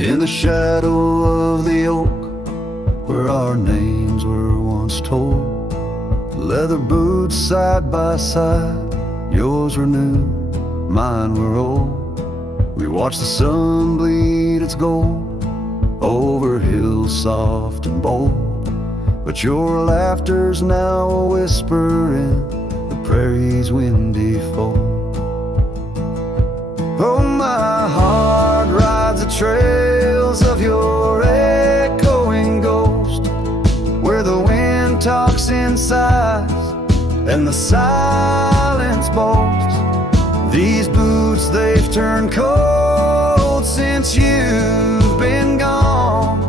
In the shadow of the oak, where our names were once told, leather boots side by side, yours were new, mine were old. We watched the sun bleed its gold over hills soft and bold, but your laughter's now a whisper in the prairie's windy fold. Oh, my heart rides the trails of your echoing ghost, where the wind talks in sighs and the silence boasts. These boots, they've turned cold since you've been gone,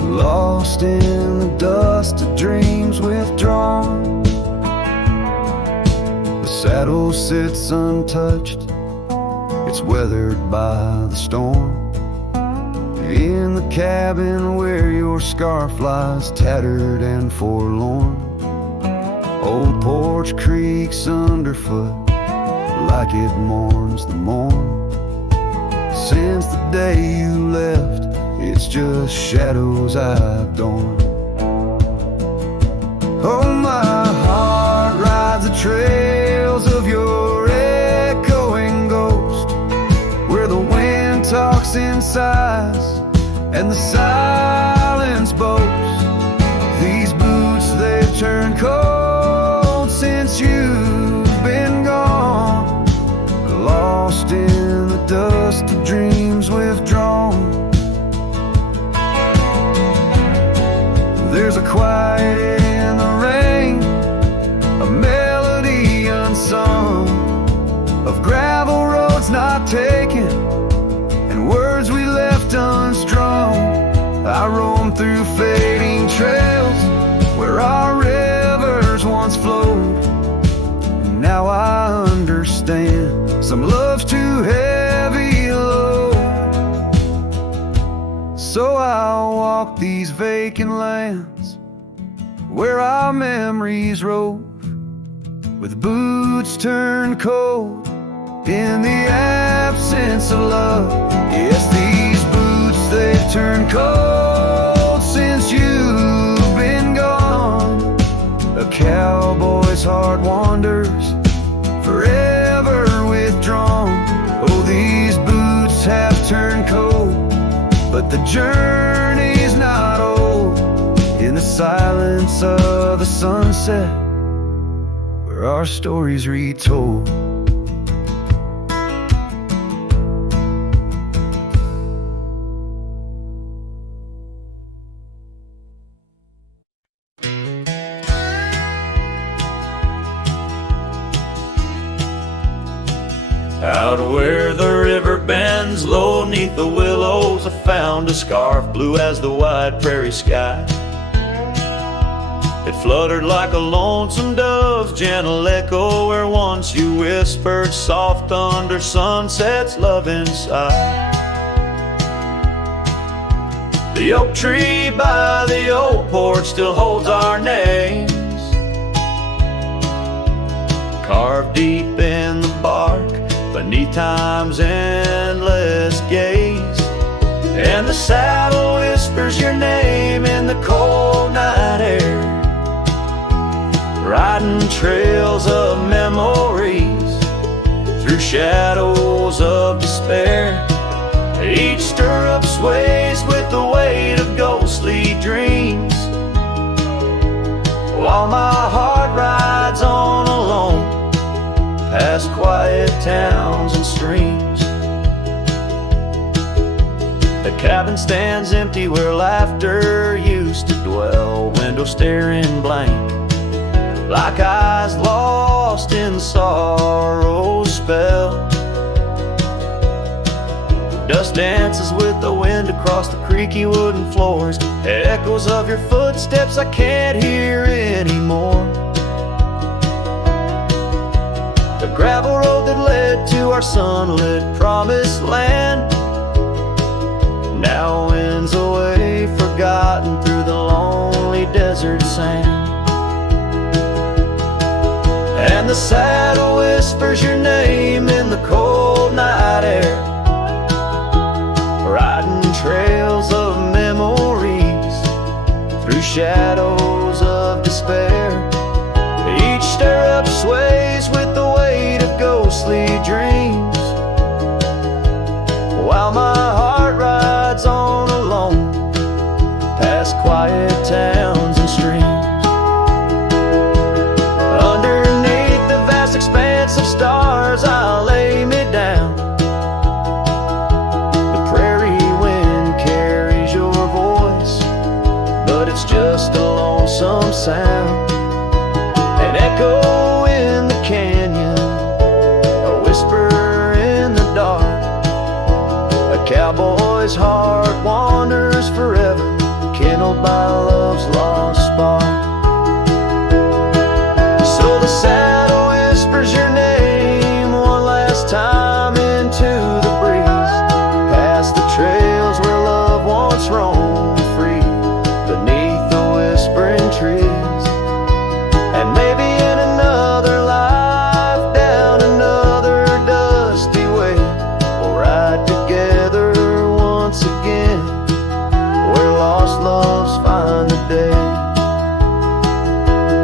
lost in the dust of dreams withdrawn. The saddle sits untouched, it's weathered by the storm. In the cabin where your scarf lies tattered and forlorn, old porch creaks underfoot like it mourns the morn. Since the day you left, it's just shadows I've adorned. Oh, my heart rides the trails of your echoing ghost, where the wind talks in sighs and the silence boasts. These boots, they've turned cold since you've been gone, lost in the dust of dreams withdrawn. There's a quiet in the rain, a melody unsung, of gravel roads not taken and words we left unstrung. I roam through fading trails where our rivers once flowed, and now I understand some love's too heavy a load. So I'll walk these vacant lands where our memories rove, with boots turned cold in the absence of love. Yes, these boots, they've turned cold since you've been gone. A cowboy's heart wanders forever withdrawn. Oh, these boots have turned cold, but the journey's not old. In the silence of the sunset, where our stories retold. Out where the river bends low neath the willows, I found a scarf blue as the wide prairie sky. It fluttered like a lonesome dove's gentle echo, where once you whispered soft under sunset's loving sigh. The oak tree by the old porch still holds our names, carved deep in the bark beneath time's endless gaze. And the saddle whispers your name in the cold night air, riding trails of memories through shadows of despair. Each stirrup sways with the weight of ghostly dreams, while my heart rides on alone past quiet towns and streams. The cabin stands empty where laughter used to dwell, window staring blank, like eyes lost in sorrow's spell. Dust dances with the wind across the creaky wooden floors, echoes of your footsteps I can't hear anymore. The gravel road that led to our sunlit promised land now winds away, forgotten through the lonely desert sand. And the saddle whispers your name in the cold night air, riding trails echo in the canyon, a whisper in the dark. A cowboy's heart wanders forever, kindled by love's lost spark. So the saddle whispers your name one last time into the breeze, past the trails where love once roamed free, beneath the whispering trees. And maybe in another life, down another dusty way, we'll ride together once again, where lost loves find the day.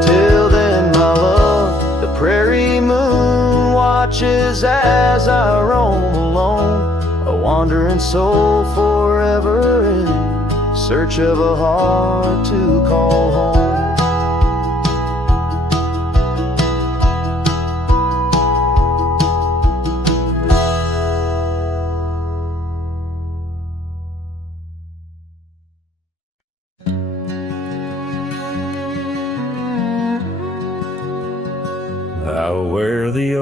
Till then, my love, the prairie moon watches as I roam alone, a wandering soul forever in search of a heart to call home. Out where the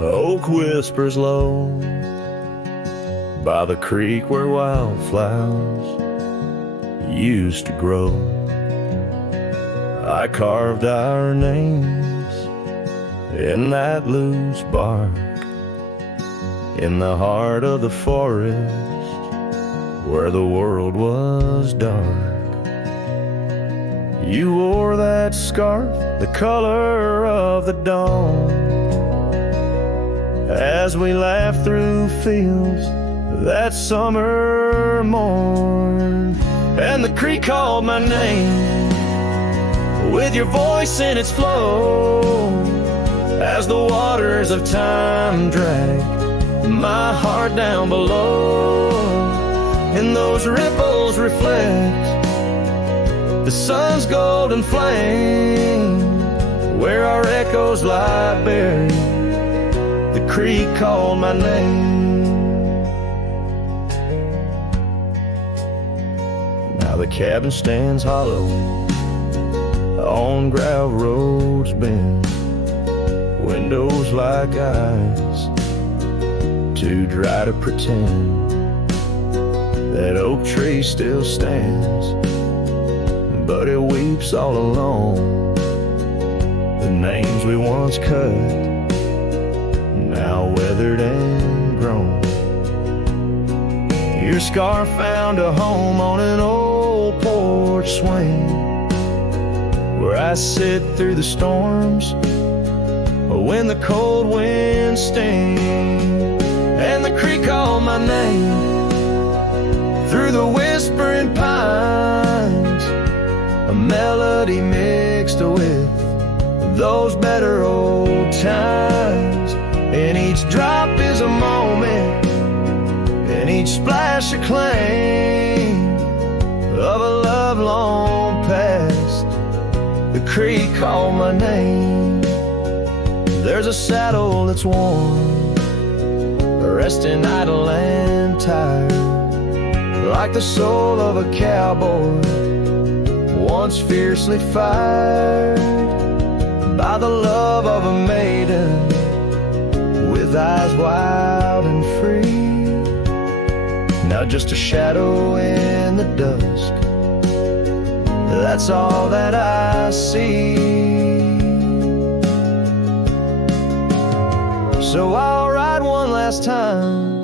oak whispers low, by the creek where wildflowers used to grow, I carved our names in that loose bark, in the heart of the forest where the world was dark. You wore that scarf, the color of the dawn, as we laughed through fields that summer morn. And the creek called my name with your voice in its flow, as the waters of time drag my heart down below. And those ripples reflect the sun's golden flame, where our echoes lie buried. The creek called my name. Now the cabin stands hollow on gravel roads bend, windows like eyes too dry to pretend. That oak tree still stands, but it weeps all alone. The names we once cut, now weathered and grown. Your scarf found a home on an old porch swing, where I sit through the storms when the cold winds sting. And the creek called my name through the whispering pines, a melody mixed with those better old times. And each drop is a moment, and each splash a claim of a love long past. The creek called my name. There's a saddle that's worn, resting idle and tired, like the soul of a cowboy once fiercely fired by the love of a maiden with eyes wild and free. Now just a shadow in the dusk, that's all that I see. So I'll ride one last time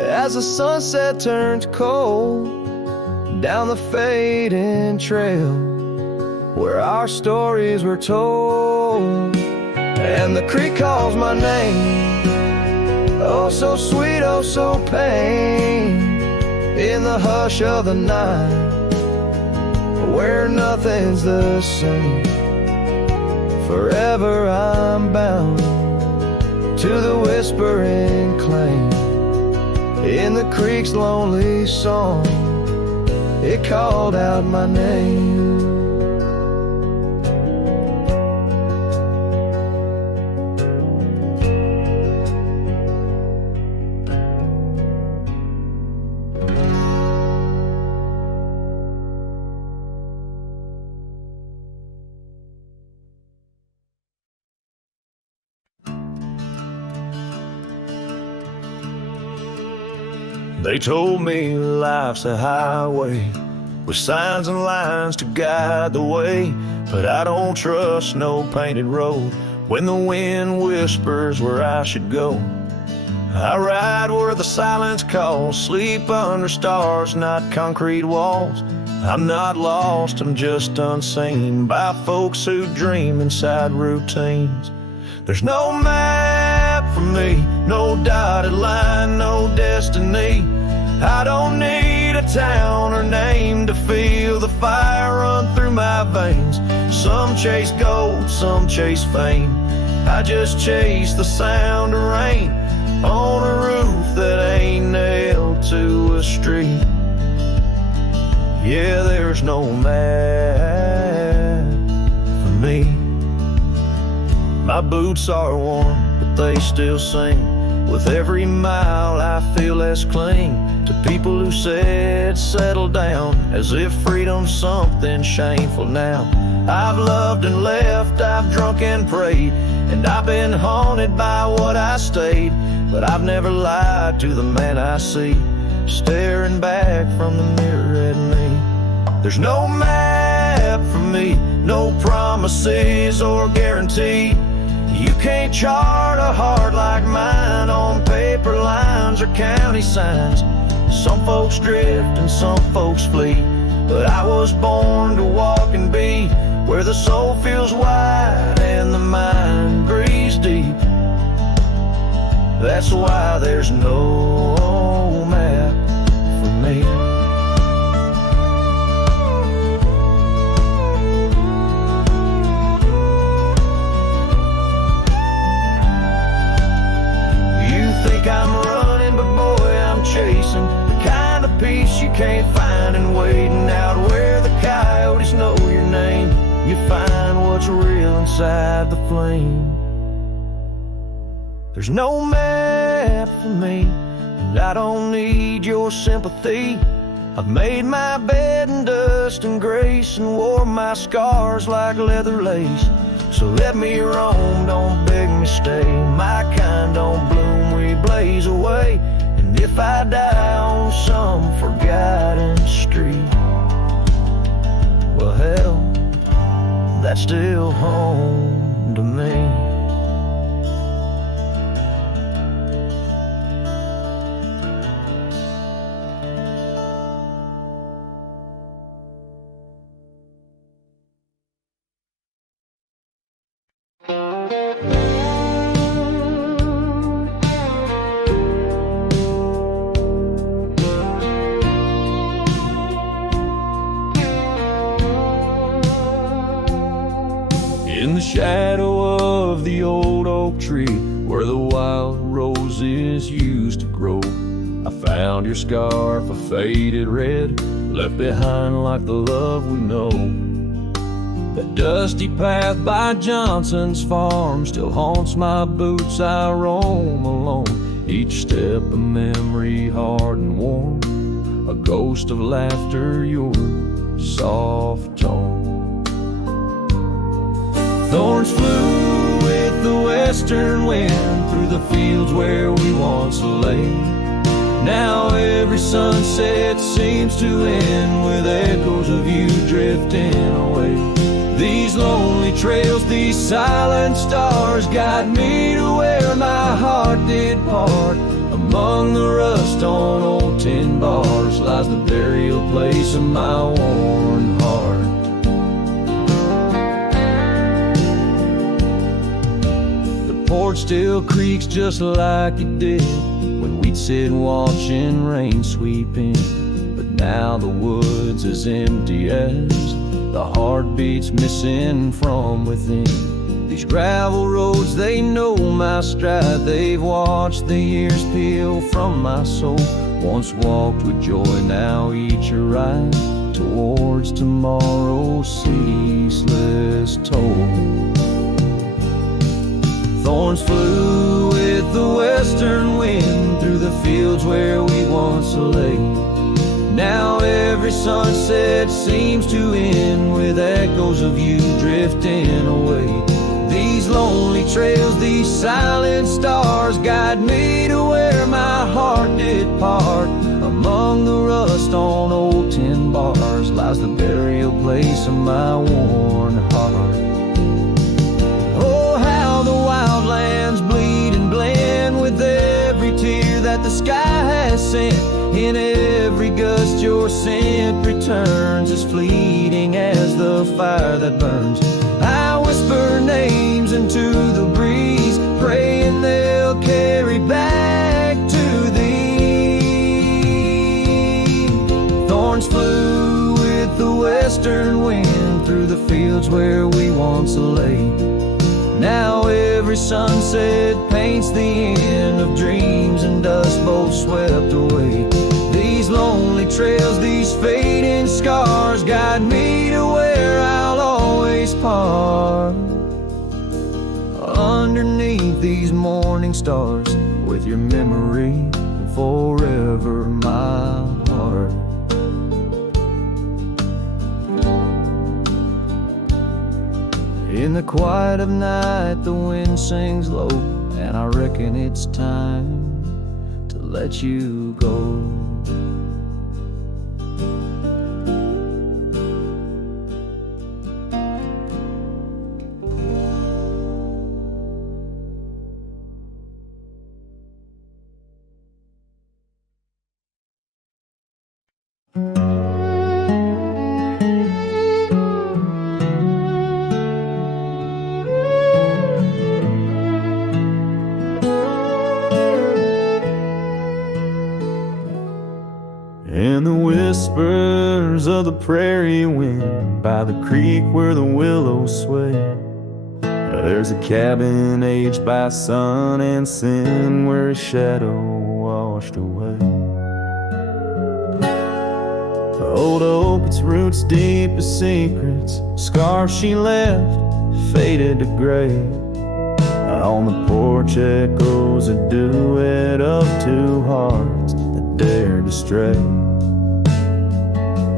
as the sunset turns cold, down the fading trail where our stories were told. And the creek calls my name, oh so sweet, oh so pain, in the hush of the night, where nothing's the same. Forever I'm bound to the whispering claim in the creek's lonely song. It called out my name. They told me life's a highway with signs and lines to guide the way, but I don't trust no painted road when the wind whispers where I should go. I ride where the silence calls, sleep under stars, not concrete walls. I'm not lost, I'm just unseen by folks who dream inside routines. There's no map for me, no dotted line, no destiny. I don't need a town or name to feel the fire run through my veins. Some chase gold, some chase fame. I just chase the sound of rain on a roof that ain't nailed to a street. Yeah, there's no map for me. My boots are worn, but they still sing. With every mile I feel less cling to people who said settle down, as if freedom's something shameful now. I've loved and left, I've drunk and prayed, and I've been haunted by what I stayed. But I've never lied to the man I see, staring back from the mirror at me. There's no map for me, no promises or guarantee. You can't chart a heart like mine on paper lines or county signs. Some folks drift and some folks flee, but I was born to walk and be where the soul feels wide and the mind breathes deep. That's why there's no map for me. I'm running, but boy, I'm chasing the kind of peace you can't find in waiting out where the coyotes know your name. You find what's real inside the flame. There's no map for me, and I don't need your sympathy. I've made my bed in dust and grace and wore my scars like leather lace. So let me roam, don't beg me stay. My kind don't bloom, we blaze away. And if I die on some forgotten street, well hell, that's still home to me. In the shadow of the old oak tree where the wild roses used to grow, I found your scarf, a faded red, left behind like the love we know. That dusty path by Johnson's farm still haunts my boots, I roam alone. Each step a memory hard and warm, a ghost of laughter, your soft tone. Thorns flew with the western wind through the fields where we once lay. Now every sunset seems to end with echoes of you drifting away. These lonely trails, these silent stars guide me to where my heart did part. Among the rust on old tin bars lies the burial place of my worn heart. Porch still creaks just like it did when we'd sit watching rain sweep in. But now the woods as empty as the heartbeats missing from within. These gravel roads, they know my stride. They've watched the years peel from my soul. Once walked with joy, now each a ride towards tomorrow's ceaseless toll. Thorns flew with the western wind through the fields where we once lay. Now every sunset seems to end with echoes of you drifting away. These lonely trails, these silent stars guide me to where my heart did part. Among the rust on old tin bars lies the burial place of my worn heart. Oh, how the wildlands bleed and blend with every tear that the sky has sent. In every gust your scent returns, as fleeting as the fire that burns. I whisper names into the breeze, praying they'll carry back to thee. Thorns flew with the western wind through the fields where we once lay. Now every sunset paints the end of dreams, and dust both swept away. These lonely trails, these fading scars, guide me to where I'll always part. Underneath these morning stars, with your memory forever my heart. In the quiet of night the wind sings low, and I reckon it's time to let you go. And the whispers of the prairie wind by the creek where the willows sway. There's a cabin aged by sun and sin, where a shadow washed away. The old oak, its roots deep as secrets, scars she left faded to gray. On the porch echoes a duet of two hearts that dared to stray.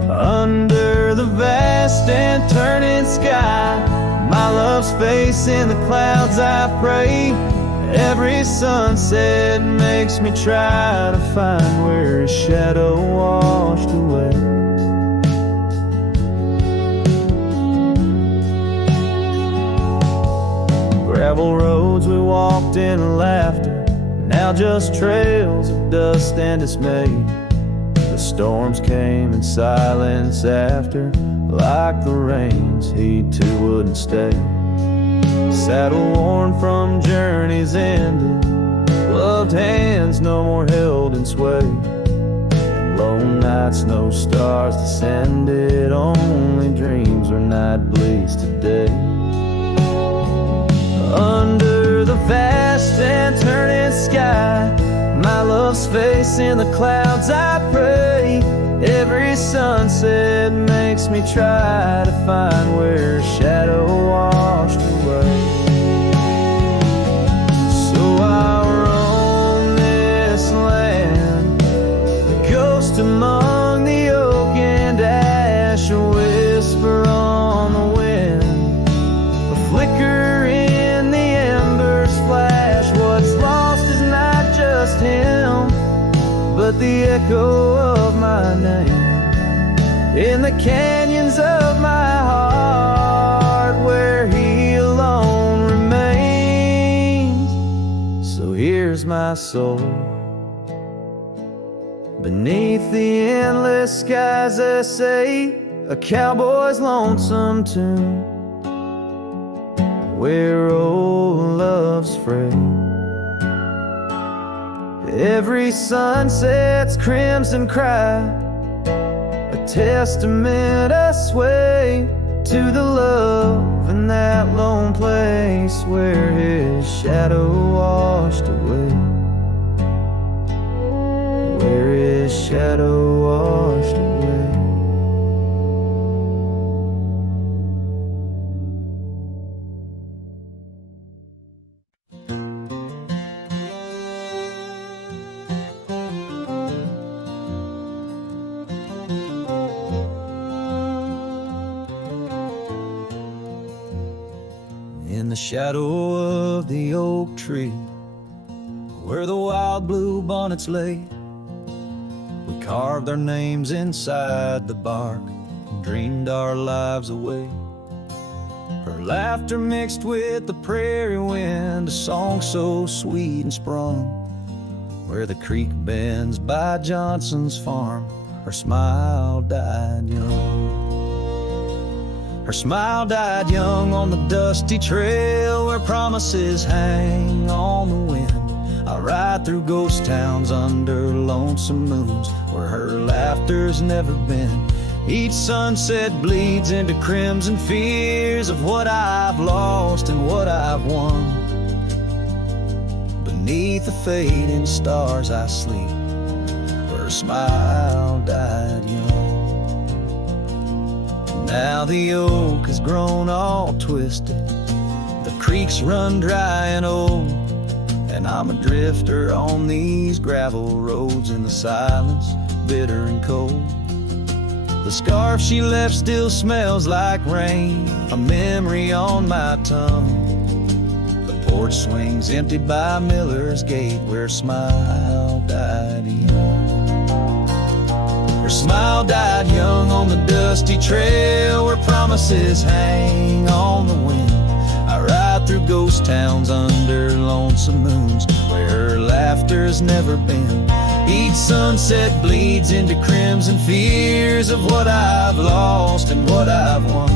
Under the vast and turning sky, my love's face in the clouds I pray. Every sunset makes me try to find where his shadow washed away. Gravel roads we walked in laughter, now just trails of dust and dismay. The storms came in silence after, like the rains, he too wouldn't stay. Saddle worn from journeys ended, gloved hands no more held in sway. And lone nights, no stars descended, only dreams where night bleeds today. Under the vast and turning sky, my love's face in the clouds I pray. Every sunset makes me try to find where shadow washed away. So I roam this land, a ghost among the oak and ash, a whisper on the wind, a flicker in the embers flash. What's lost is not just him, but the echo of my name in the canyons of my heart, where he alone remains. So here's my soul beneath the endless skies that say a cowboy's lonesome tune, where old love's frayed. Every sunset's crimson cry, a testament I sway to the love in that lone place where his shadow washed away. Where his shadow washed away. In the shadow of the oak tree, where the wild blue bonnets lay, We carved our names inside the bark and dreamed our lives away. Her laughter mixed with the prairie wind, a song so sweet and sprung. Where the creek bends by Johnson's farm, her smile died young. Her smile died young on the dusty trail where promises hang on the wind. I ride through ghost towns under lonesome moons where her laughter's never been. Each sunset bleeds into crimson fears of what I've lost and what I've won. Beneath the fading stars I sleep, her smile died young. Now the oak has grown all twisted, the creeks run dry and old, and I'm a drifter on these gravel roads in the silence, bitter and cold. The scarf she left still smells like rain, a memory on my tongue. The porch swings empty by Miller's Gate where her smile died young. Her smile died young on the dusty trail where promises hang on the wind. I ride through ghost towns under lonesome moons where her laughter's never been. Each sunset bleeds into crimson fears of what I've lost and what I've won.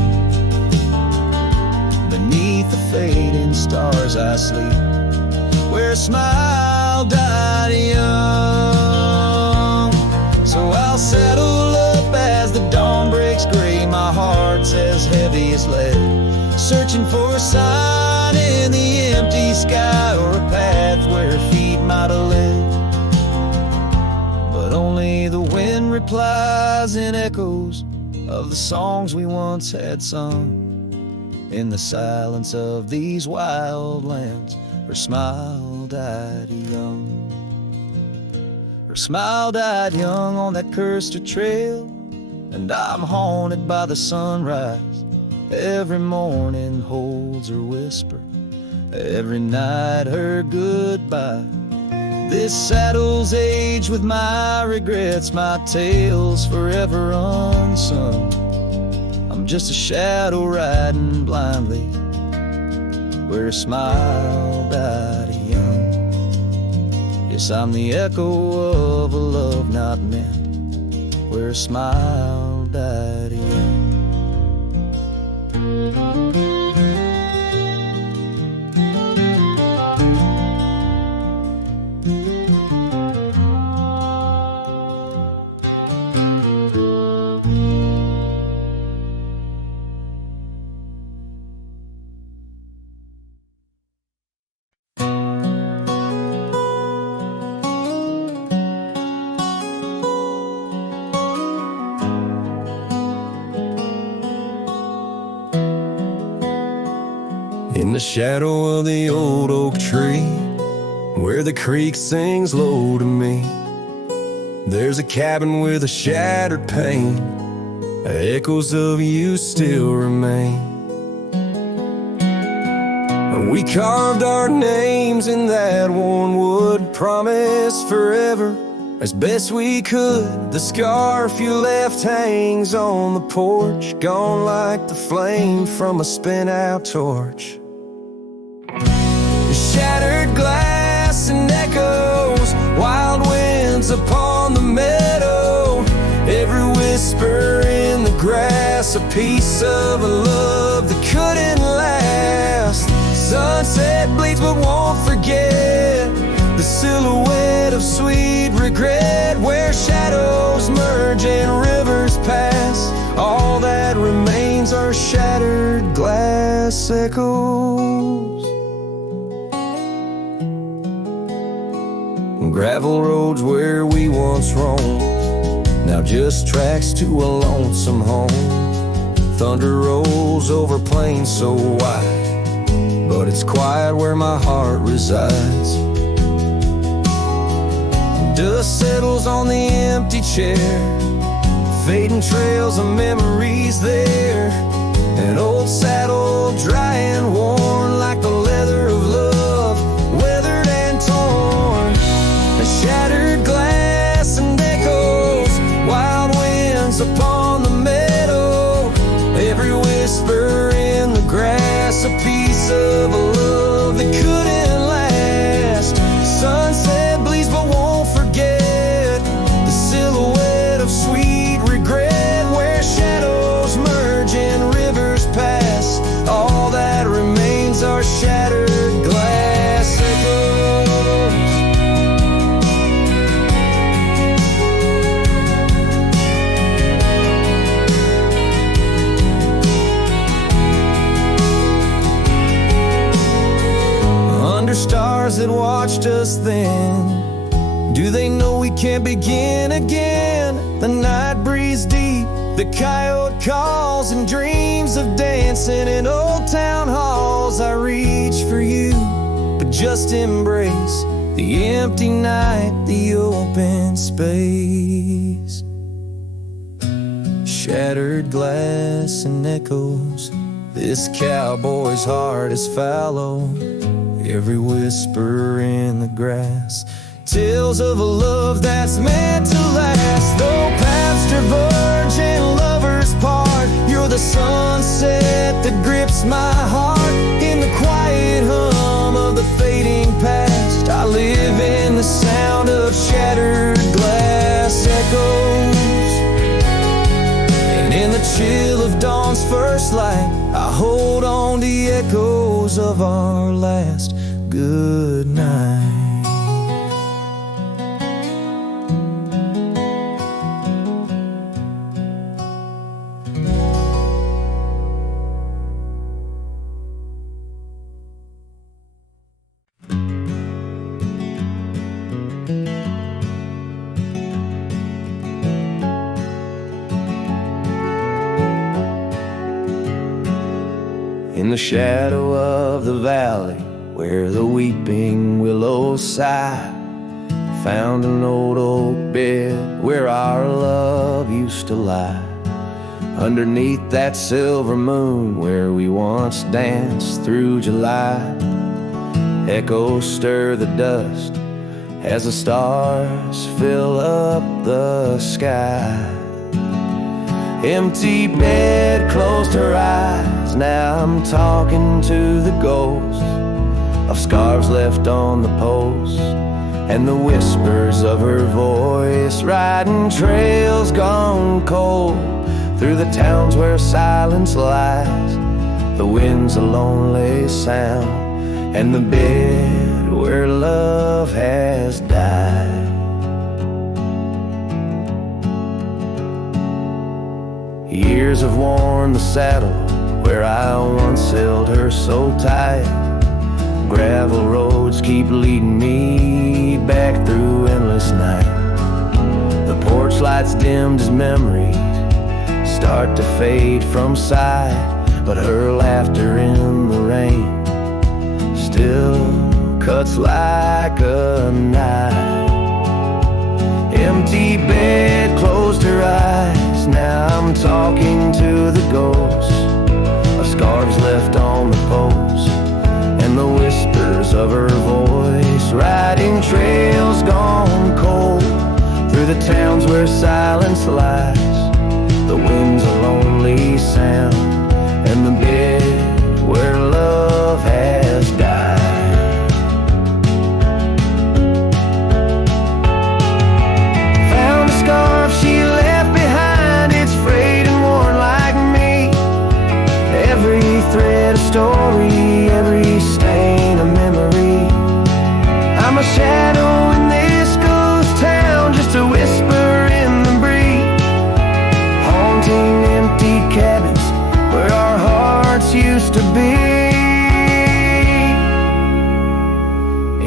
Beneath the fading stars I sleep, where a smile died young. So I'll settle up as the dawn breaks gray, my heart's as heavy as lead, searching for a sign in the empty sky or a path where her feet might have led. But only the wind replies in echoes of the songs we once had sung. In the silence of these wild lands, her smile died young. Her smile died young on that cursed trail, and I'm haunted by the sunrise. Every morning holds her whisper, every night her goodbye. This saddle's aged with my regrets, my tale's forever unsung. I'm just a shadow riding blindly where a smile died young. Yes, I'm the echo of a love not meant where a smile died young. In the shadow of the old oak tree, where the creek sings low to me, there's a cabin with a shattered pane. Echoes of you still remain. We carved our names in that worn wood, promised forever as best we could. The scarf you left hangs on the porch, gone like the flame from a spent-out torch. Shattered glass and echoes, wild winds upon the meadow, every whisper in the grass, a piece of a love that couldn't last. Sunset bleeds but won't forget the silhouette of sweet regret, where shadows merge and rivers pass. All that remains are shattered glass echoes. Gravel roads where we once roamed, now just tracks to a lonesome home. Thunder rolls over plains so wide, but it's quiet where my heart resides. Dust settles on the empty chair, fading trails of memories there. An old saddle dry and worn like the leather of love, weathered and torn. A shattered glass and echoes shattered glass echoes. Under stars that watched us then, do they know we can't begin again? The night breeze deep, the coyote calls, and dreams of dancing in old town halls. I reach for you, but just embrace the empty night, the open space. Shattered glass and echoes, this cowboy's heart is fallow. Every whisper in the grass tales of a love that's meant to last. Though paths diverge and lovers part, you're the sunset that grips my heart. In the quiet hum of the fading past, I live in the sound of shattered glass echoes. And in the chill of dawn's first light, I hold on to the echoes of our last good night. In the shadow of the valley, where the weeping willows sigh, found an old oak bed where our love used to lie. Underneath that silver moon where we once danced through July, echoes stir the dust as the stars fill up the sky. Empty bed closed her eyes, now I'm talking to the ghost of scarves left on the post, and the whispers of her voice riding trails gone cold through the towns where silence lies. The wind's a lonely sound, and the bed where love has died. Years have worn the saddle where I once held her so tight. Gravel roads keep leading me back through endless night. The porch lights dimmed as memories start to fade from sight, but her laughter in the rain still cuts like a knife. Empty bed closed her eyes, now I'm talking to the ghost of scarves left on the post, and the whispers of her voice riding trails gone cold through the towns where silence lies. The wind's a lonely sound, and the bed where love has died. Found a scarf she left behind, it's frayed and worn like me. Every thread a story, every stain a memory. I'm a shadow in this ghost town, just a whisper in the breeze, haunting empty cabins where our hearts used to be.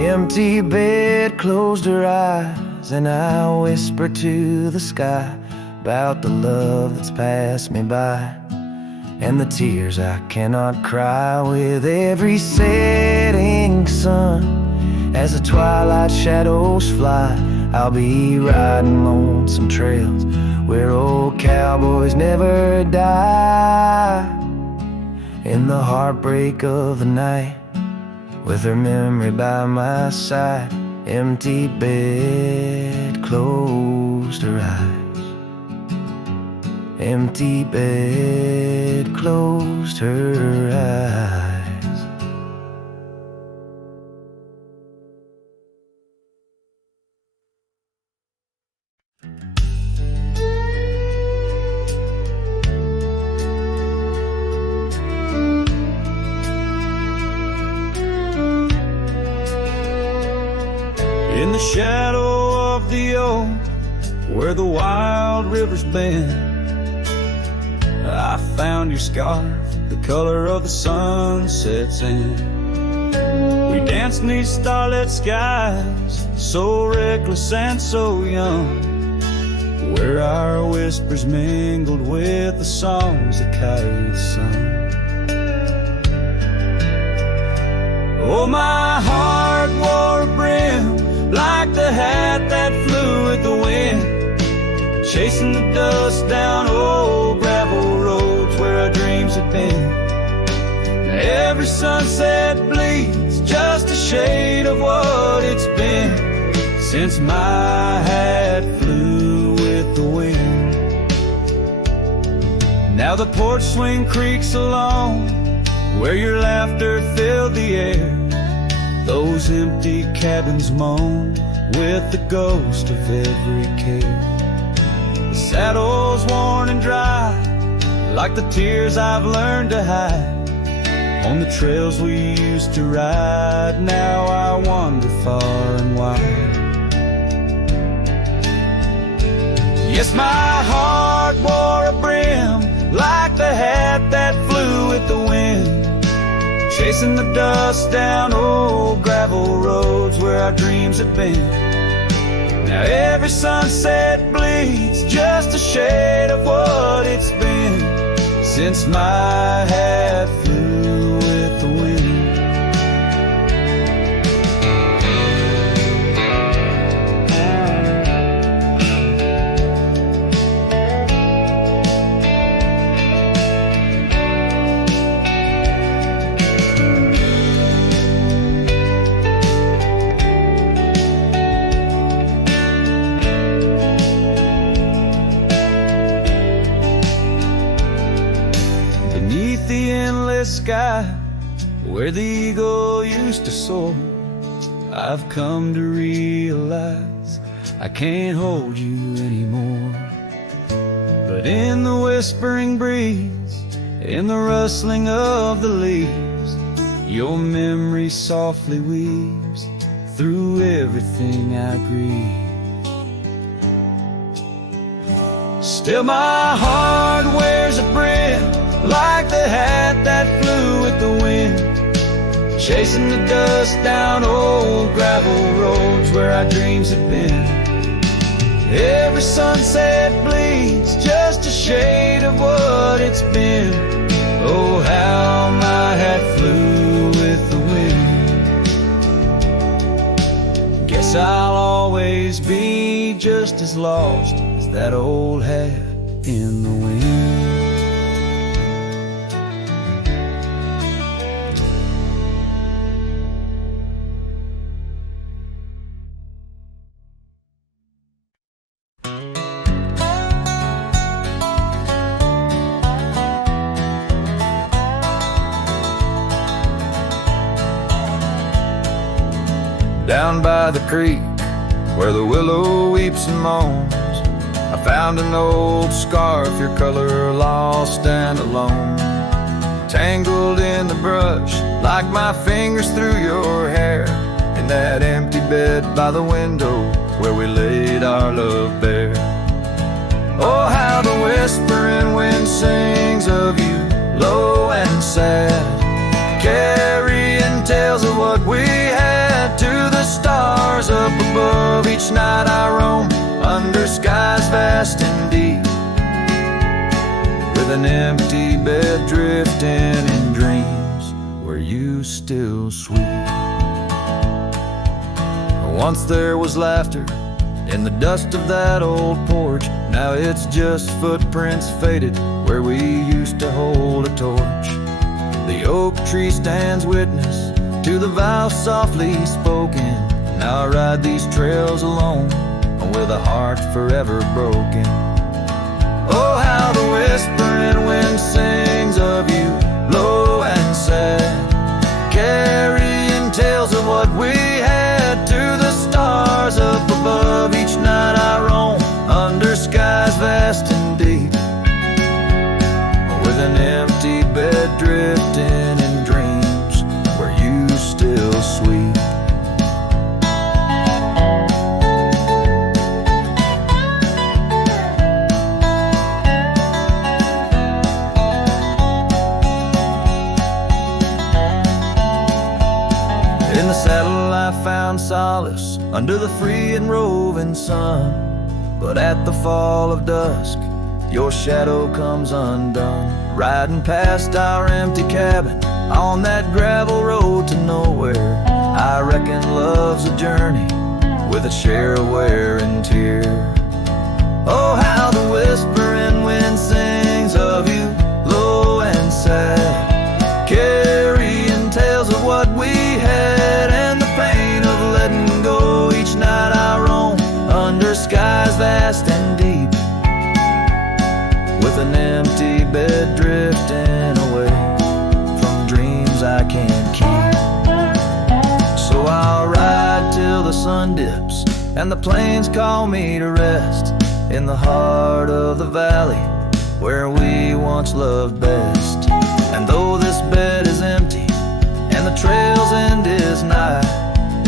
Empty bed closed her eyes, and I whisper to the sky about the love that's passed me by, and the tears I cannot cry with every setting sun. As the twilight shadows fly, I'll be riding lonesome trails where old cowboys never die. In the heartbreak of the night, with her memory by my side, empty bed closed her eyes. Empty bed closed her eyes. In the shadow of the oak, where the wild river's bend, I found your scarf, the color of the sunset's end. We danced in these starlit skies, so reckless and so young, where our whispers mingled with the songs the kites sung. Oh, my heart wore a brim like the hat that flew with the wind, chasing the dust down old gravel roads where our dreams had been. Now every sunset bleeds just a shade of what it's been since my hat flew with the wind. Now the porch swing creaks along where your laughter filled the air. Those empty cabins moan with the ghost of every care. The saddle's worn and dry, like the tears I've learned to hide. On the trails we used to ride, now I wander far and wide. Yes, my heart wore a brim like the hat that flew with the wind, chasing the dust down old gravel roads where our dreams had been. Now every sunset bleeds just a shade of what it's been since my hat flew with the wind. Sky where the eagle used to soar, I've come to realize I can't hold you anymore. But in the whispering breeze, in the rustling of the leaves, your memory softly weaves through everything I grieve. Still my heart wears a brim like the hat that flew with the wind, chasing the dust down old gravel roads where our dreams had been. Every sunset bleeds just a shade of what it's been. Oh, how my hat flew with the wind. Guess I'll always be just as lost as that old hat in the wind. Down by the creek, where the willow weeps and moans, I found an old scarf, your color lost and alone, tangled in the brush like my fingers through your hair, in that empty bed by the window where we laid our love bare. Oh, how the whispering wind sings of you, low and sad, carrying tales of what we had to the stars up above. Each night I roam under skies vast and deep, with an empty bed drifting in dreams where you still sweep. Once there was laughter in the dust of that old porch, now it's just footprints faded where we used to hold a torch. The oak tree stands witness to the vow softly spoken. Now I ride these trails alone, with a heart forever broken. Oh, how the whispering wind sings of you, low and sad, carrying tales of what we had to the stars up above. Each night I roam under skies vast and deep, with an empty bed drifting in dreams where you still sweep. In the saddle I found solace under the free and roving sun. But at the fall of dusk, your shadow comes undone. Riding past our empty cabin on that gravel road to nowhere, I reckon love's a journey with a share of wear and tear. Oh, how the whispering wind sings of you, low and sad, carrying tales of what we had and the pain of letting go. Each night I roam under skies vast and deep, with an empty bed drifting away from dreams I can't keep. So I'll ride till the sun dips and the plains call me to rest in the heart of the valley where we once loved best. And though this bed is empty and the trail's end is nigh,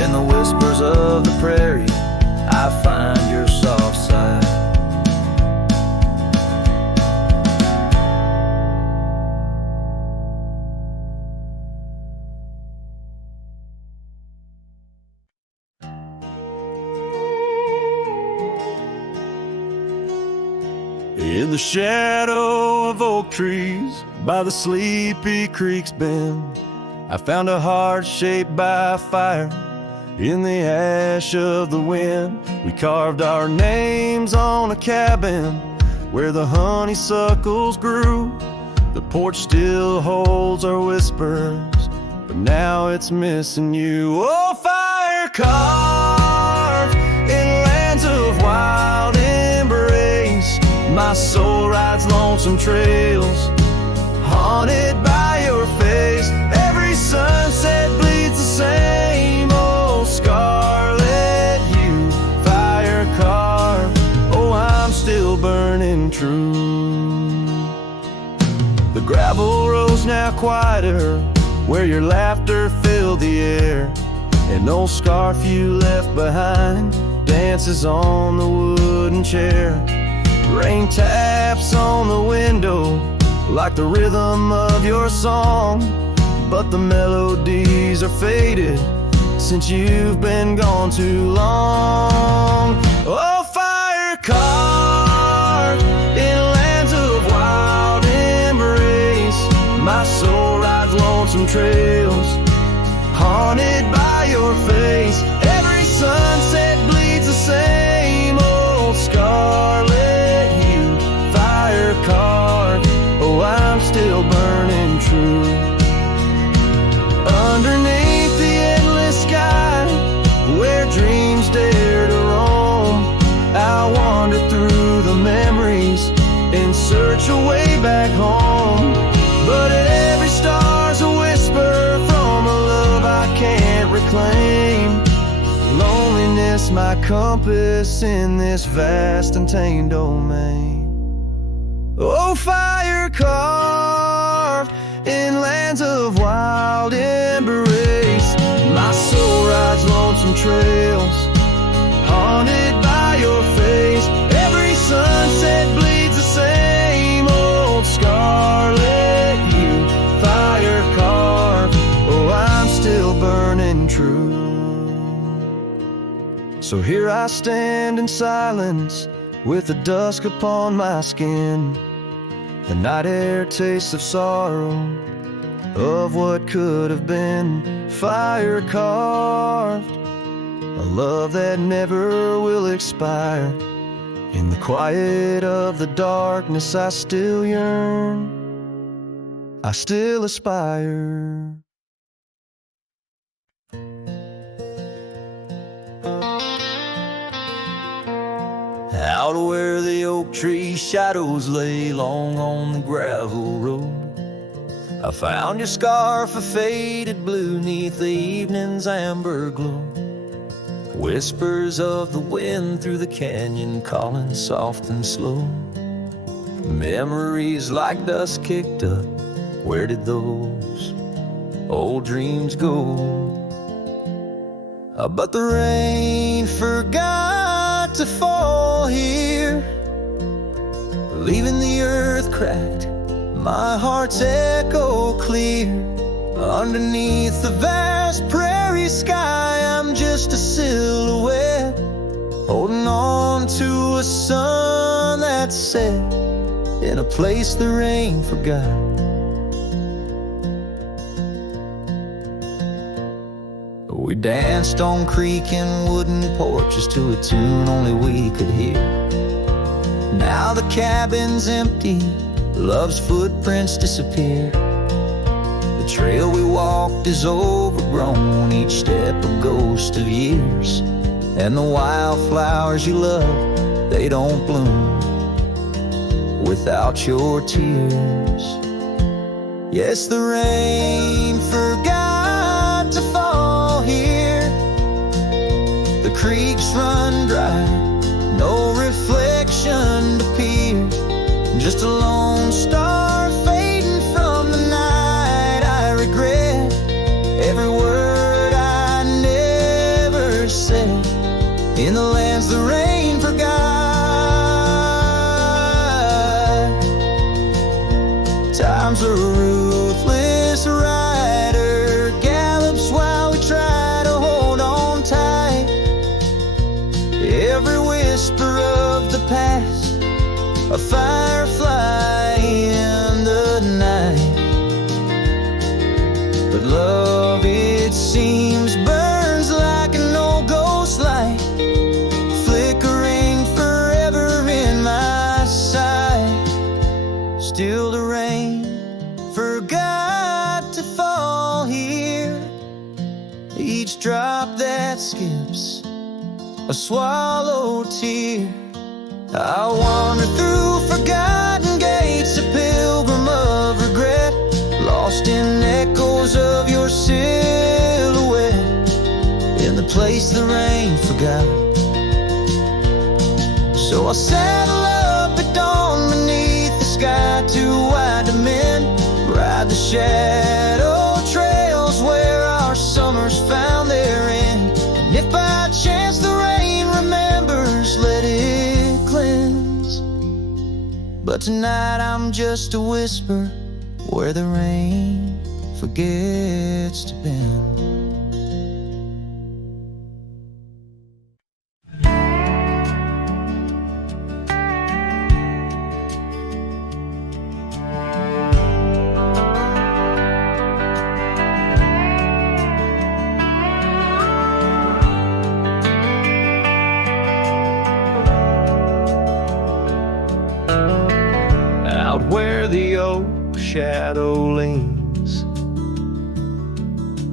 in the whispers of the prairie I find your soft side. In the shadow of oak trees by the sleepy creek's bend, I found a heart shaped by fire in the ash of the wind. We carved our names on a cabin where the honeysuckles grew. The porch still holds our whispers, but now it's missing you. Oh, fire carved in lands of wild embrace, my soul rides lonesome trails, haunted by your face. Every sunset bleeds the same old scarlet hue, fire carved. Oh, I'm still burning true. The gravel road's now quieter, where your laughter filled the air. An old scarf you left behind dances on the wooden chair. Rain taps on the window like the rhythm of your song, but the melodies are faded since you've been gone too long. Oh, fire carved in lands of wild embrace, my soul rides lonesome trails, haunted by your face. Every sunset bleeds the same old scarlet hue, fire carved. Oh, I'm still burning true. Underneath the endless sky, where dreams dare to roam, I wander through the memories in search of way back home. But every star's a whisper from a love I can't reclaim. Loneliness my compass in this vast and tamed domain. Oh, fire carved in lands of wild embrace, my soul rides lonesome trails, haunted by your face. Every sunset bleeds the same old scarlet hue, fire carved. Oh, I'm still burning true. So here I stand in silence, with the dusk upon my skin. The night air tastes of sorrow, of what could have been. Fire carved, a love that never will expire. In the quiet of the darkness I still yearn, I still aspire. Out where the oak tree shadows lay long on the gravel road, I found your scarf of faded blue neath the evening's amber glow. Whispers of the wind through the canyon calling soft and slow. Memories like dust kicked up, where did those old dreams go? But the rain forgot to fall here, leaving the earth cracked, my heart's echo clear. Underneath the vast prairie gray sky, I'm just a silhouette, holding on to a sun that's set in a place the rain forgot. We danced on creaking wooden porches to a tune only we could hear. Now the cabin's empty, love's footprints disappear. The trail we walked is overgrown, each step a ghost of years. And the wildflowers you love, they don't bloom without your tears. Yes, the rain forgot to fall here. The creeks run dry, no reflection to peer. Just a lone star fading from the night. I regret every word I never said in the lands the rain forgot. Time's a ruthless rider, gallops while we try to hold on tight. Every whisper of the past, a firefly in the night. But love, it seems, burns like an old ghost light, flickering forever in my sight. Still the rain forgot to fall here. Each drop that skips a swallowed tear. I wander through forgotten gates, a pilgrim of regret, lost in echoes of your silhouette, in the place the rain forgot. So I saddle up at dawn beneath the sky, too wide to mend, ride the shadow trails where our summers found their end. And if by chance the rain remembers, let it cleanse. But tonight I'm just a whisper where the rain forgets to bend. Where the oak shadow leans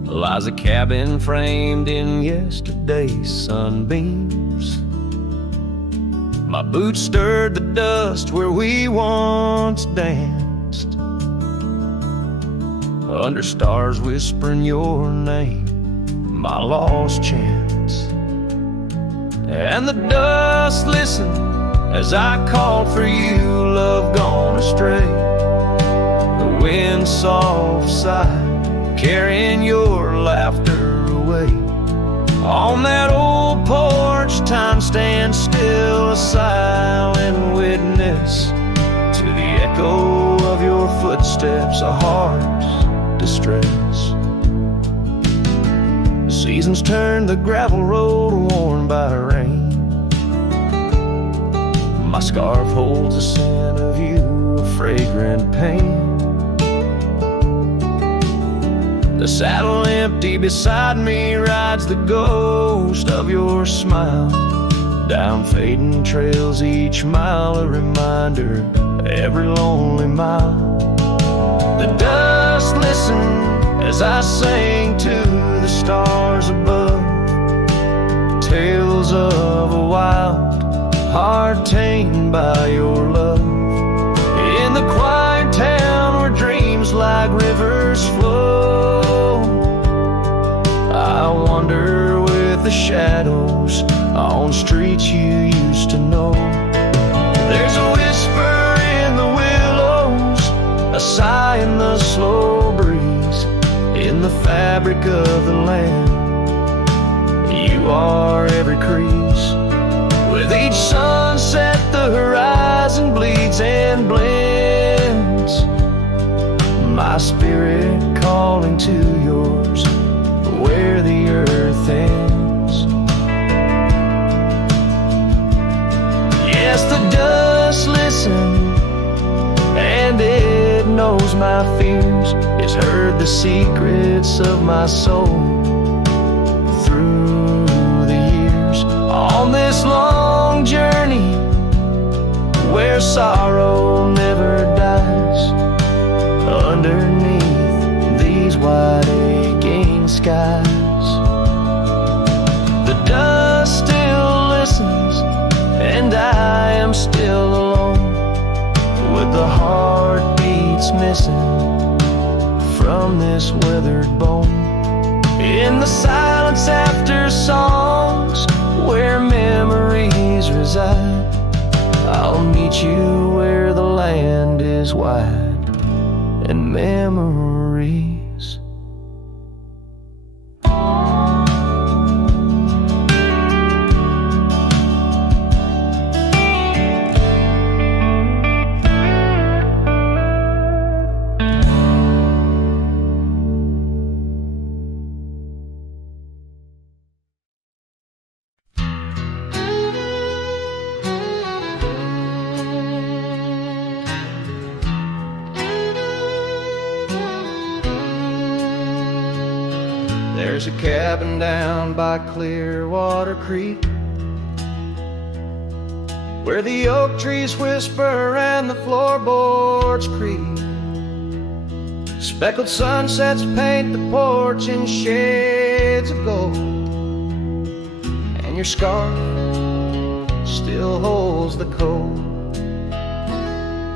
lies a cabin framed in yesterday's sunbeams. My boots stirred the dust where we once danced, under stars whispering your name, my lost chance. And the dust listened as I called for you, love gone astray. The wind soft sigh, carrying your laughter away. On that old porch, time stands still, a silent witness to the echo of your footsteps, a heart's distress. The seasons turn the gravel road worn by rain. My scarf holds the scent of you, a fragrant pain. The saddle empty beside me rides the ghost of your smile. Down fading trails each mile, a reminder every lonely mile. The dust listened as I sang to the stars above, tales of a wild heart tamed by your love. In the quiet town where dreams like rivers flow, I wander with the shadows on streets you used to know. There's a whisper in the willows, a sigh in the slow breeze, in the fabric of the land. You are every crease. With each sunset the horizon bleeds and blends, my spirit calling to yours, where the earth my fears, has heard the secrets of my soul. Through the years, on this long journey where sorrow never dies, underneath these wide aching skies, the dust still listens, and I am still alone, with the heartbeats missing from this weathered bone. In the silence after songs where memories reside, I'll meet you where the land is wide and memories. There's a cabin down by Clearwater Creek, where the oak trees whisper and the floorboards creak. Speckled sunsets paint the porch in shades of gold, and your scarf still holds the cold.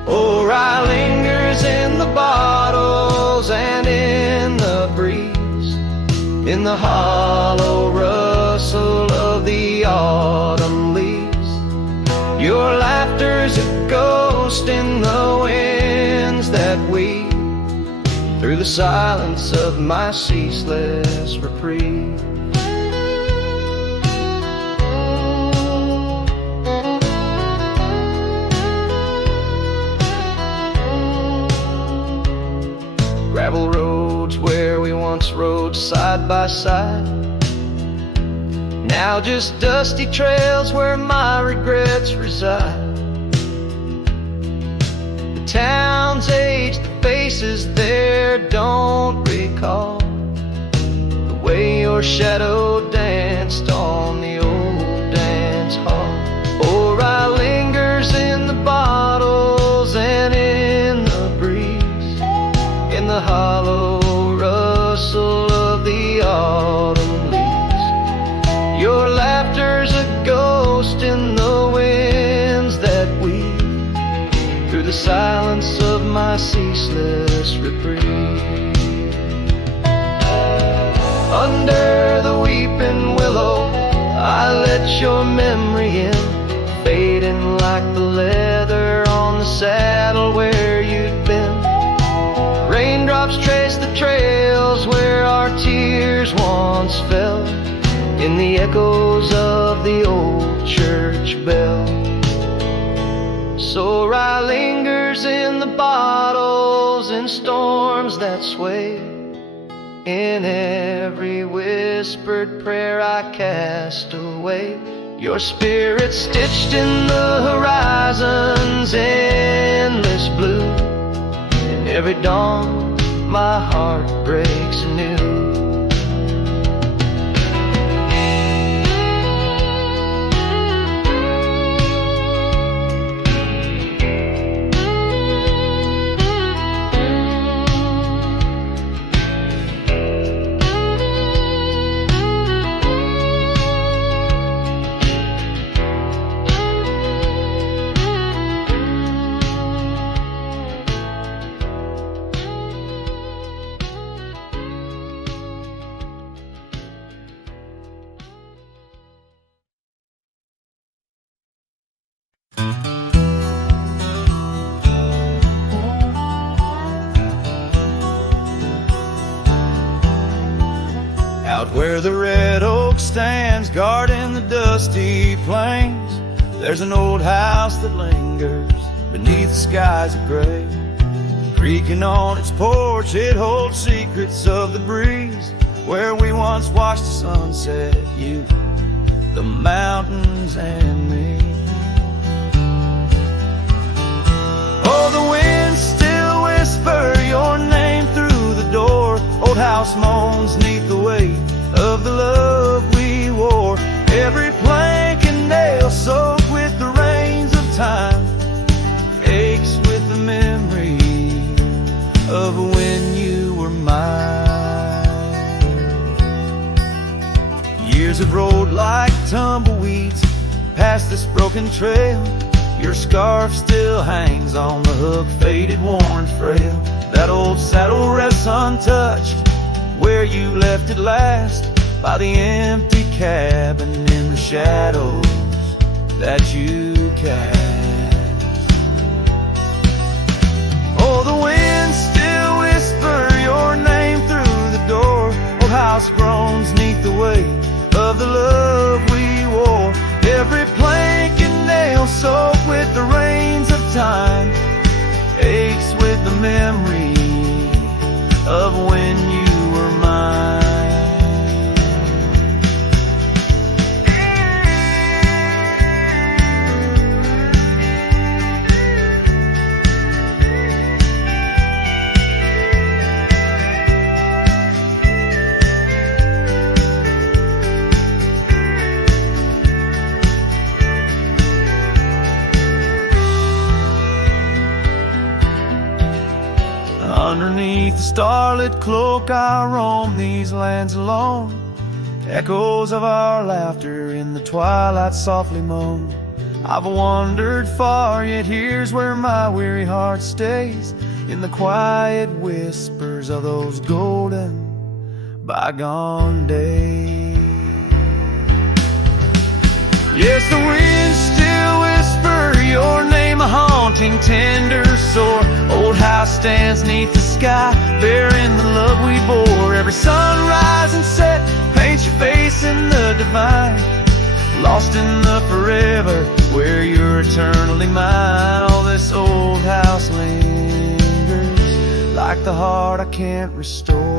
Oh, rye lingers in the bottles and in the breeze, in the hollow rustle of the autumn leaves. Your laughter's a ghost in the winds that weave through the silence of my ceaseless reprieve. Gravel roads where we once rode side by side, now just dusty trails where my regrets reside. The town's aged, the faces there don't recall the way your shadow danced on the old dance hall. Or I lingers in the bottles and in the breeze, in the hollow rustle of the autumn leaves. Your laughter's a ghost in the winds that weave through the silence of my ceaseless reprieve. Under the weeping willow, I let your memory in, fading like the leather on the saddle where you'd been. Raindrops trace the trails where our tears once fell, in the echoes of the old church bell. So rye lingers in the bottles, in storms that sway, in every whispered prayer I cast away. Your spirit stitched in the horizon's endless blue, and every dawn my heart breaks anew. Out where the red oak stands guarding the dusty plains, there's an old house that lingers beneath the skies of gray. Creaking on its porch, it holds secrets of the breeze, where we once watched the sunset, you, the mountains, and me. Oh, the wind still whispers whisper your name through the door. Old house moans neath the weight of the love we wore. Every plank and nail soaked with the rains of time aches with the memory of when you were mine. Years have rolled like tumbleweeds past this broken trail. Your scarf still hangs on the hook, faded, worn, frail. That old saddle rests untouched where you left it last, by the empty cabin in the shadows that you cast. Oh, the wind still whisper your name through the door. Old house groans neath the weight of the love we wore. Every plank and nail soaked with the rains of time aches with the memory of when you were mine. Underneath the starlit cloak I roam these lands alone. Echoes of our laughter in the twilight softly moan. I've wandered far, yet here's where my weary heart stays, in the quiet whispers of those golden bygone days. Yes, the wind still whisper your name, a haunting, tender, sore. Old house stands neath the sky, bearing the love we bore. Every sunrise and set paints your face in the divine, lost in the forever where you're eternally mine. All this old house lingers like the heart I can't restore.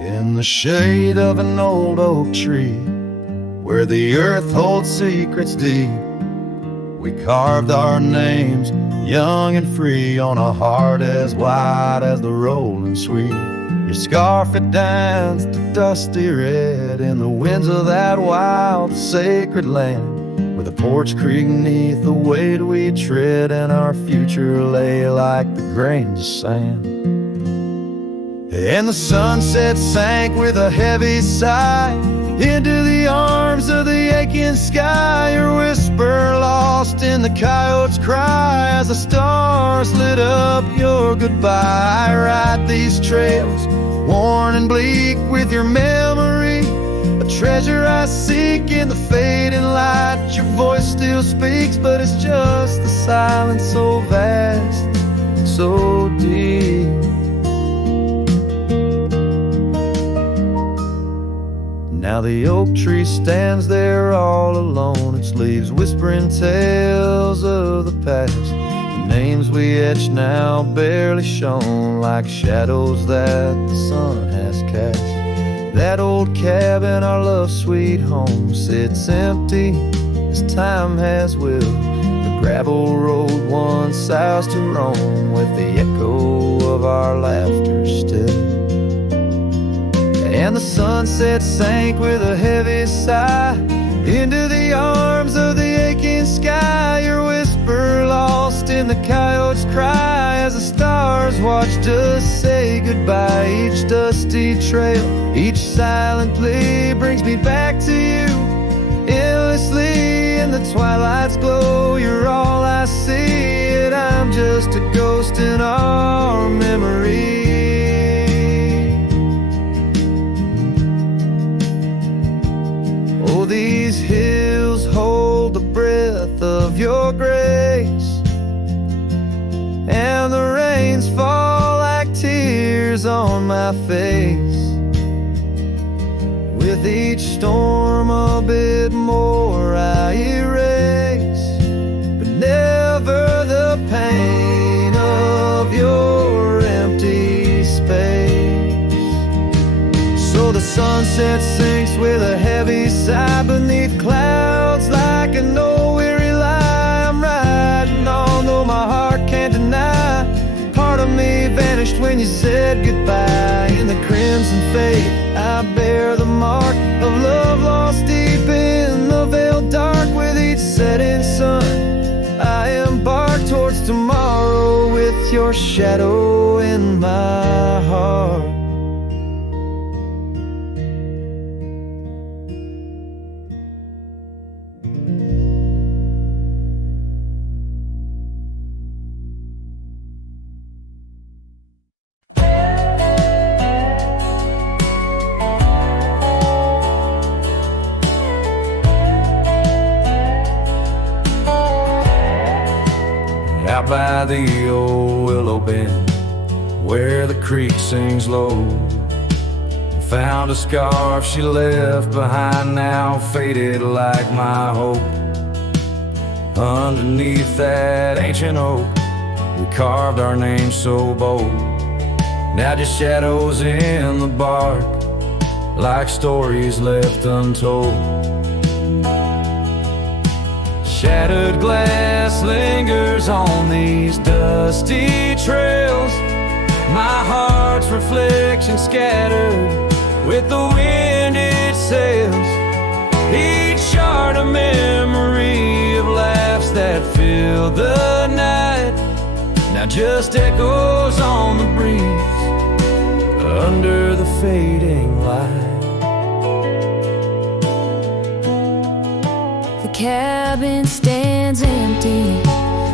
In the shade of an old oak tree, where the earth holds secrets deep, we carved our names, young and free, on a heart as wide as the rolling sweet. Your scarf, it danced a dusty red in the winds of that wild, sacred land, with a porch creek neath the weight we tread, and our future lay like the grains of sand. And the sunset sank with a heavy sigh into the arms of the aching sky. Your whisper lost in the coyote's cry as the stars lit up your goodbye. I ride these trails, worn and bleak with your memory, a treasure I seek in the fading light. Your voice still speaks, but it's just the silence so vast, so deep. Now the oak tree stands there all alone, its leaves whispering tales of the past. The names we etched now barely shown, like shadows that the sun has cast. That old cabin, our love sweet home, sits empty as time has willed. The gravel road once ours to roam, with the echo of our laughter still. And the sunset sank with a heavy sigh into the arms of the aching sky. Your whisper lost in the coyote's cry as the stars watched us say goodbye. Each dusty trail, each silent plea brings me back to you endlessly. In the twilight's glow, you're all I see, and I'm just a ghost in our memory. These hills hold the breath of your grace, and the rains fall on my face. With each storm a bit more I erase, but never the pain of your empty space. So the sunset sinks with a heavy sigh beneath clouds like a no-weary lie. I'm riding on though my heart can't deny. Part of me vanished when you said goodbye. In the crimson fade I bear the mark of love lost deep in the veiled dark. With each setting sun I embark towards tomorrow with your shadow in my heart. Out by the old willow bend where the creek sings low, found a scarf she left behind, now faded like my hope. Underneath that ancient oak we carved our names so bold, now just shadows in the bark like stories left untold. Shattered glass lingers on these dusty trails, my heart's reflection scattered with the wind it sails. Each shard a memory of laughs that filled the night, now just echoes on the breeze under the fading light. The cabin stands empty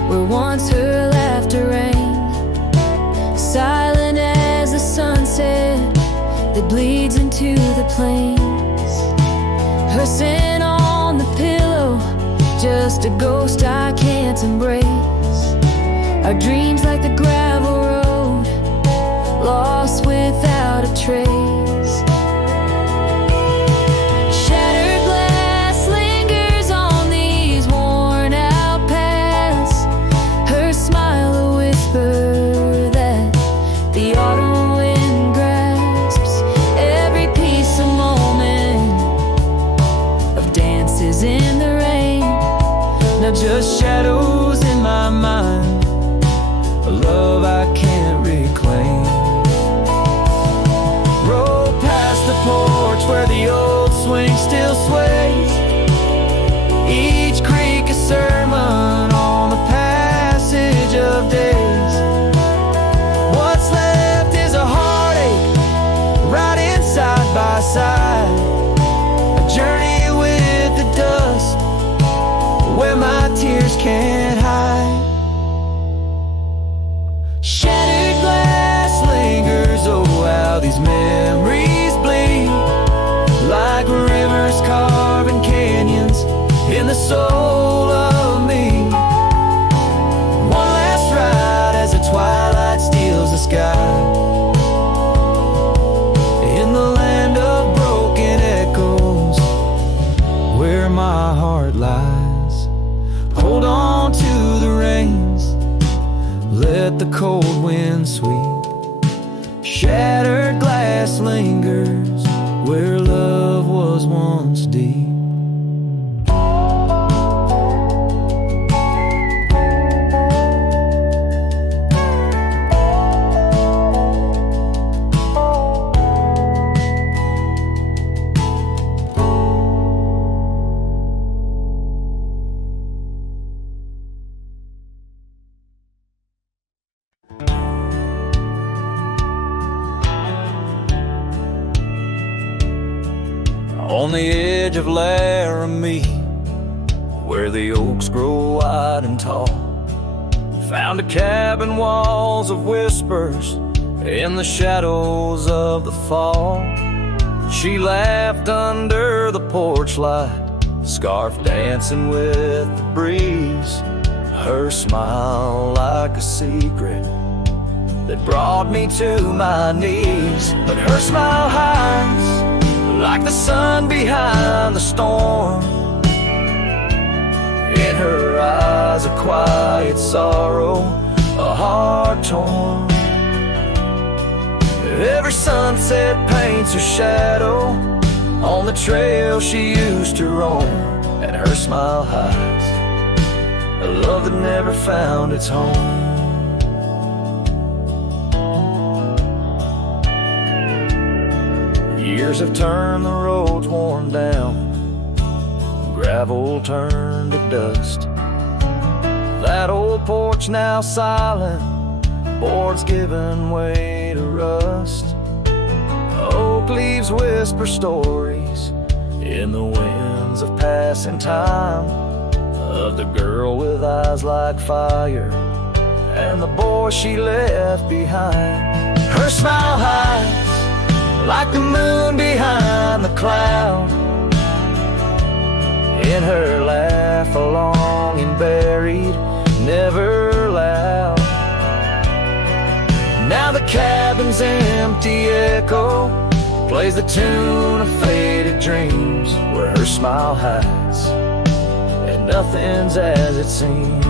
where once her laughter rang, silent as the sunset that bleeds into the plains. Her scent on the pillow, just a ghost I can't embrace. Our dreams like the gravel road, lost without a trace. Just shadows in my mind, a love I can't reclaim. Roll past the porch where the old swing still sways, each creak a sermon on the passage of days. What's left is a heartache, riding side by side, a journey with the dust where my tears can't hide. Shattered glass lingers, oh how these memories bleed, like rivers carving canyons in the soul of me. One last ride as the twilight steals the sky, in the land of broken echoes where my heart lies. Hold on to the reins, let the cold wind sweep. Shattered glass lingers where love was once deep. On the edge of Laramie, where the oaks grow wide and tall, found a cabin, walls of whispers in the shadows of the fall. She laughed under the porch light, scarf dancing with the breeze, her smile like a secret that brought me to my knees. But her smile hides like the sun behind the storm. In her eyes a quiet sorrow, a heart torn. Every sunset paints her shadow on the trail she used to roam. And her smile hides a love that never found its home. Years have turned the roads worn down, gravel turned to dust. That old porch now silent, boards giving way to rust. Oak leaves whisper stories in the winds of passing time, of the girl with eyes like fire and the boy she left behind. Her smile hides like the moon behind the cloud. In her laugh a longing buried, never loud. Now the cabin's empty echo plays the tune of faded dreams, where her smile hides and nothing's as it seems.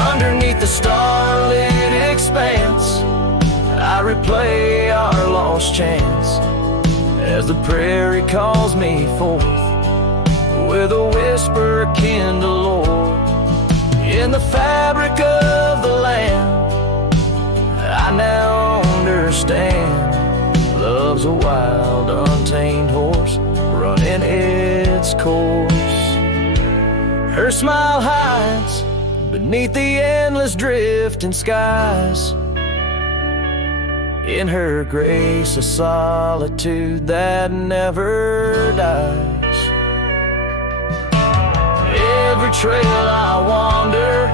Underneath the starlit expanse I replay our lost chance, as the prairie calls me forth with a whisper akin to Lord. In the fabric of the land I now understand, love's a wild untamed horse running its course. Her smile hides beneath the endless drifting skies. In her grace a solitude that never dies. Every trail I wander,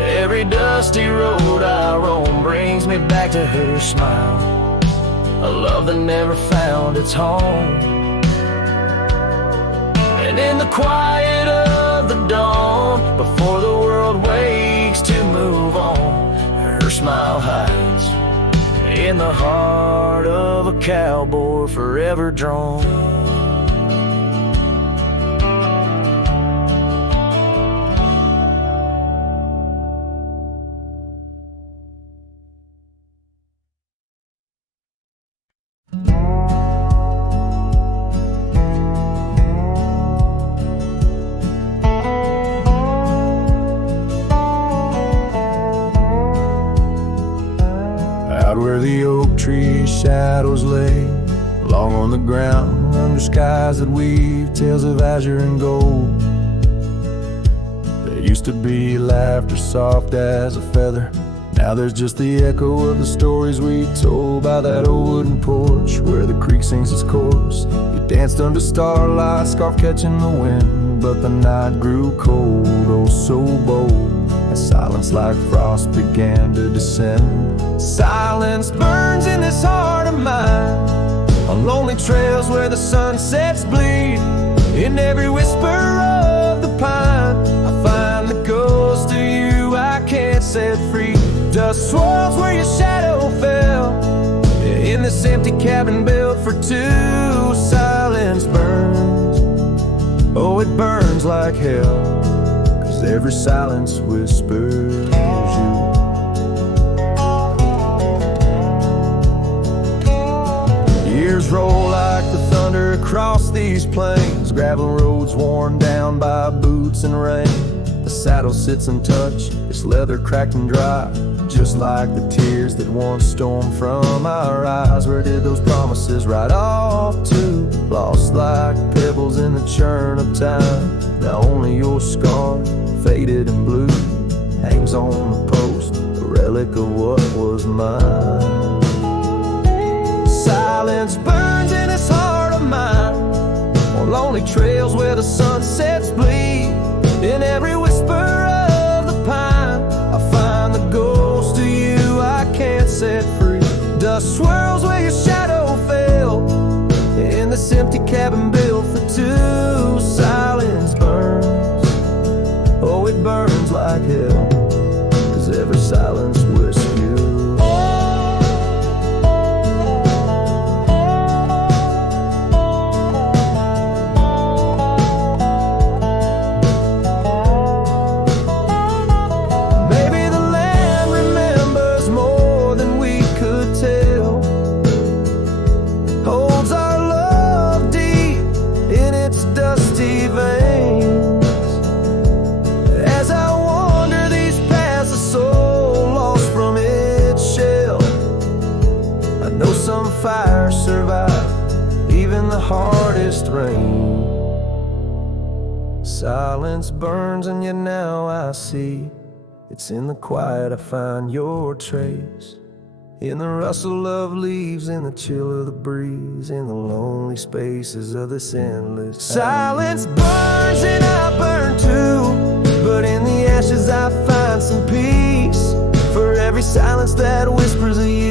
every dusty road I roam, brings me back to her smile, a love that never found its home. And in the quiet of the dawn, before the world wakes to move on, her smile hides in the heart of a cowboy forever drawn. Out where the oak tree shadows lay, long on the ground under skies that weave tales of azure and gold. There used to be laughter soft as a feather, now there's just the echo of the stories we told by that old wooden porch where the creek sings its chorus. You danced under starlight, scarf catching the wind, but the night grew cold, oh so bold, and silence like frost began to descend. Silence burns in this heart of mine, on lonely trails where the sunsets bleed. In every whisper of the pine I find the ghost of you I can't set free. Dust swirls where your shadow fell, in this empty cabin built for two. Silence burns, oh it burns like hell, 'cause every silence whispers you. Years roll like the thunder across these plains, gravel roads worn down by boots and rain. The saddle sits untouched, its leather cracked and dry, just like the tears that once stormed from our eyes. Where did those promises ride off to? Lost like pebbles in the churn of time. Now only your scar, faded and blue, hangs on the post, a relic of what was mine. Silence burns in this heart of mine, on lonely trails where the sunsets bleed. In every whisper of the pine I find the ghost of you I can't set free. Dust swirls where your shadow fell, in this empty cabin built for two. Silence burns, oh it burns like hell, 'cause every silence in the hardest rain. Silence burns and yet now I see, it's in the quiet I find your trace. In the rustle of leaves, in the chill of the breeze, in the lonely spaces of this endless silence burns and I burn too, but in the ashes I find some peace. For every silence that whispers a